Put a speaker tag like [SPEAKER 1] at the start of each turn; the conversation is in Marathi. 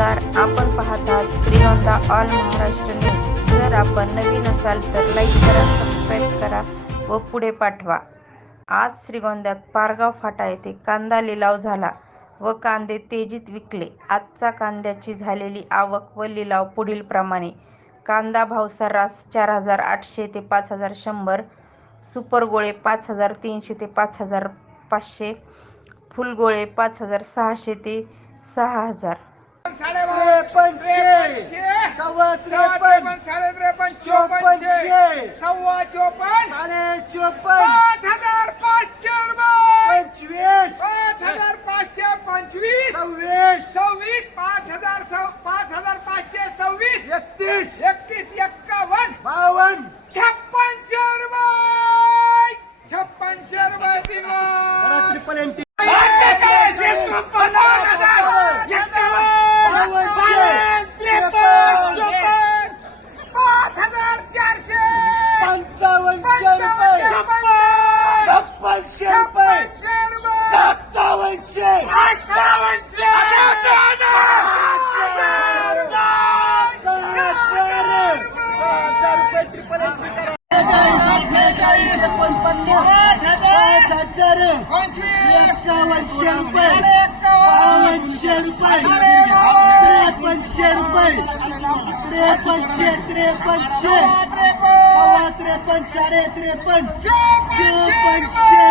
[SPEAKER 1] नमस्कार आपण पाहत आहात श्रीगोंदा ऑल महाराष्ट्र न्यूज. जर आपण नवीन असाल तर लाईक करा सबस्क्राईब करा व पुढे पाठवा. आज श्रीगोंद्यात पारगाव फाटा येथे कांदा लिलाव झाला व कांदे तेजीत विकले. आजचा कांद्याची झालेली आवक व लिलाव पुढील प्रमाणे. कांदा भाव सर्रास चार हजार आठशे ते पाच हजार शंभर सुपर गोळे पाच हजार तीनशे ते पाच हजार पाचशे फुलगोळे पाच हजार सहाशे ते सहा हजार.
[SPEAKER 2] सव्वा त्रेपन्न
[SPEAKER 3] साडे त्रेपन्न
[SPEAKER 2] चोपन्नशे
[SPEAKER 3] सव्वा चोपन्न
[SPEAKER 2] साडे चोपन्न
[SPEAKER 3] पाच हजार पाचशे रुपये
[SPEAKER 2] पंचवीस
[SPEAKER 3] पाच हजार पाचशे पंचवीस
[SPEAKER 2] सव्वीस
[SPEAKER 3] सव्वीस पाच हजार सव- पाच हजार पाचशे सव्वीस
[SPEAKER 2] एकतीस
[SPEAKER 3] एकतीस एक्कावन्न
[SPEAKER 2] बावन्न
[SPEAKER 3] छप्पनशे रुपये छप्पनशे रुपये तीन
[SPEAKER 2] जरा ट्रिपल एन टी
[SPEAKER 3] अठ्ठेचाळीस एकोणपन्नास हजार एक्कावन्न पाच हजार चारशे
[SPEAKER 2] पंचावन्नशे रुपये छप्पनशे रुपये सत्तावन्नशे हजार रुपये ट्रिपल एन टी अठ्ठेचाळीस एकोणपन्नास पाच हजार एक्कावन्नशे रुपये। बावनशे रुपये। त्रेपन्नशे रुपये। त्रेपन्नशे त्रेपन्नशे। सव्वा त्रेपन्न। साडे त्रेपन्न। चोपन्नशे